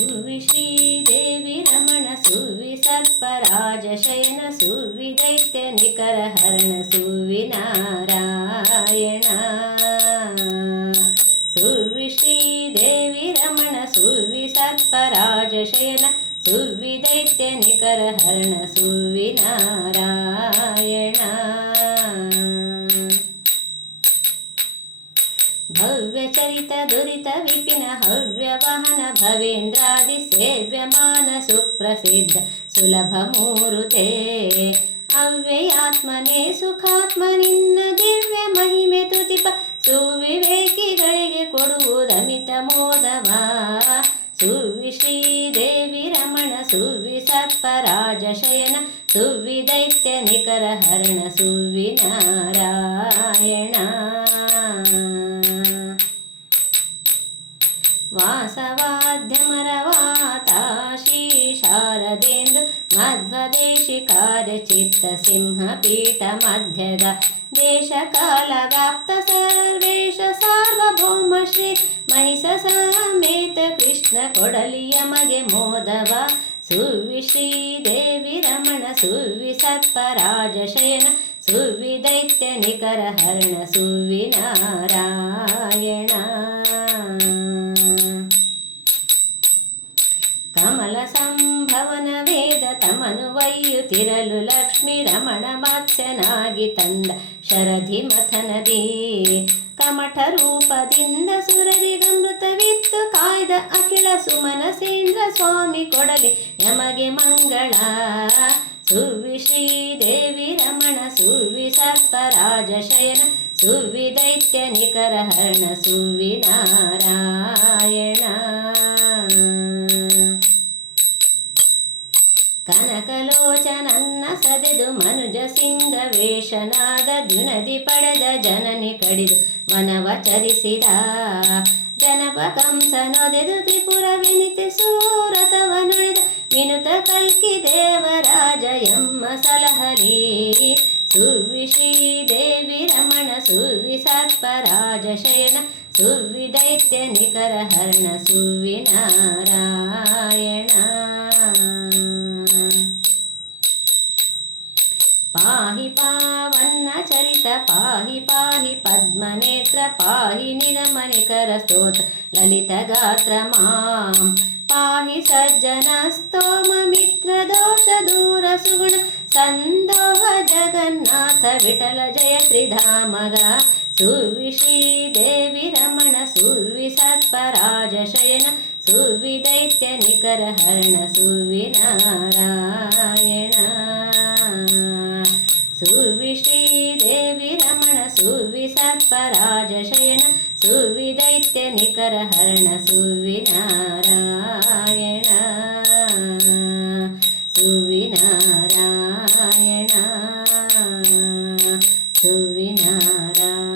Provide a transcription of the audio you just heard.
ಸುವಿ ಶ್ರೀದೇವಿ ರಮಣ ಸುವಿ ಸರ್ಪರಾಜ ಶಯನ ಸುವಿ ದೈತ್ಯ ನಿಕರ ಹರಣ ಸುವಿ ನಾರಾಯಣ. ಸುವಿ ಶ್ರೀದೇವಿ ರಮಣ ಸುವಿ ಸರ್ಪರಾಜ ಶಯನ ಸುವಿ ದೈತ್ಯ ನಿಕರ ಹರಣ ಸುವಿ ನಾರಾಯಣ. ಭವ್ಯ ಚರಿತ ದುರಿತ ವಿಪಿನ ಹವ್ಯ ವಾಹನ ಭವೇಂದ್ರಾದಿ ಸೇವ್ಯಮಾನ ಸುಪ್ರಸಿದ್ಧ ಸುಲಭ ಮೂರುತೆ. ಅವ್ಯಯಾತ್ಮನೇ ಸುಖಾತ್ಮ ನಿನ್ನ ದಿವ್ಯ ಮಹಿಮೆ ತುತಿಪ ಸುವಿವೇಕಿಗಳಿಗೆ ಕೊಡುವುದಮಿತ ಮೋದವ. ಸುವಿ ಶ್ರೀದೇವಿ ರಮಣ ಸುವಿ ಸರ್ಪರಾಜ ಶಯನ ಸುವಿ ದೈತ್ಯ ನಿಕರ ಹರಣ ಸುವಿ ನಾರಾಯಣ. ವಾಸವಾದ್ಯಮರವಾತಾಶಿ ಶಾರದೇಂದು ಮಧ್ವದೇಶಿ ಕಾರ್ಯಚಿತ್ತ ಸಿಂಹಪೀಠ ಮಧ್ಯದ ದೇಶ ಕಾಲ ವ್ಯಾಪ್ತ ಸರ್ವೇಶ ಸಾರ್ವಭೌಮ ಶ್ರೀ ಮಹಿಷ ಸಮೇತ ಕೃಷ್ಣ ಕೊಡಲಿ ಯಮಗೆ ಮೋದವ. ಸುವಿ ಶ್ರೀದೇವಿ ರಮಣ ಸುವಿ ಸರ್ಪರಾಜ ಶಯನ ಸುವಿ ದೈತ್ಯ ನಿಕರ ಹರಣ ಸುವಿ ನಾರಾಯಣ. ಕಮಲ ಸಂಭವನ ವೇದ ತಮನುವೈಯುತ್ತಿರಲು ಲಕ್ಷ್ಮೀ ರಮಣ ಮತ್ಸ್ಯನಾಗಿ ತಂದ ಶರಧಿ ಮಥನದಿ ಕಮಠ ರೂಪದಿಂದ ಸುರರಿಗಮೃತವಿತ್ತು ಕಾಯ್ದ ಅಖಿಲ ಸುಮನಸೇಂದ್ರ ಸ್ವಾಮಿ ಕೊಡಲಿ ಯಮಗೆ ಮಂಗಳ. ಸುವಿ ಶ್ರೀದೇವಿ ರಮಣ ಸುವಿ ಸರ್ಪರಾಜ ಶಯನ ಸುವಿ ದೈತ್ಯ ನಿಕರ ಹರಣ ಸುವಿ ನಾರಾಯಣ. ಕನಕಲೋಚನನ್ನ ಸದೆದು ಮನುಜ ಸಿಂಗ ವೇಷನಾದ ದ್ಯುನದಿ ಪಡೆದ ಜನನಿ ಕಡಿದು ವನವ ಚರಿಸಿದ. ಜನಪ ಕಂಸನೊದೆದು ತ್ರಿಪುರ ವಿನಿತಿ ಸೂರತವನುಳಿದ ವಿನುತ ಕಲ್ಕಿ ದೇವರಾಜ ಎಮ್ಮ ಸಲಹಲಿ. ಸುವಿ ಶ್ರೀದೇವಿ ರಮಣ ಸುವಿ ಸರ್ಪರಾಜ ಶಯನ ಸುವಿ ದೈತ್ಯ ನಿಕರ ಹರಣ ಸುವಿ ನಾರಾಯಣ. ಪಾಹಿ ಪಾವನ್ನ ಚರಿತ ಪಾಹಿ ಪಾಹಿ ಪದ್ಮನೇತ್ರ ಪಾಹಿ ನಿಗಮ ನಿಕರ ಸ್ತೋತ್ರ ಲಲಿತ ಗಾತ್ರ ಮಾಂ. ಪಾಹಿ ಸಜ್ಜನ ಸ್ತೋಮ ಮಿತ್ರ ದೋಷ ದೂರ ಸುಗುಣ ಸಂದೋಹ ಜಗನ್ನಾಥ ವಿಠಲ ಜಯ ತ್ರಿಧಾಮಗ. ಸುವಿ ಶ್ರೀದೇವಿ ರಮಣ ಸುವಿ ಸರ್ಪರಾಜ ಶಯನ ಸುವಿ ದೈತ್ಯ ನಿಕರ ಹರಣ ಸುವಿ ನಾರಾಯಣ. ಸುವಿ ಶ್ರೀದೇವಿ ರಮಣ ಸುವಿ ಸರ್ಪರಾಜ ಶಯನ ಸುವಿ ದೈತ್ಯ ನಿಕರ ಹರಣ ಸುವಿ ನಾರಾಯಣ. ಸುವಿ ನಾರಾಯಣ ಸುವಿ ನಾರಾಯಣ.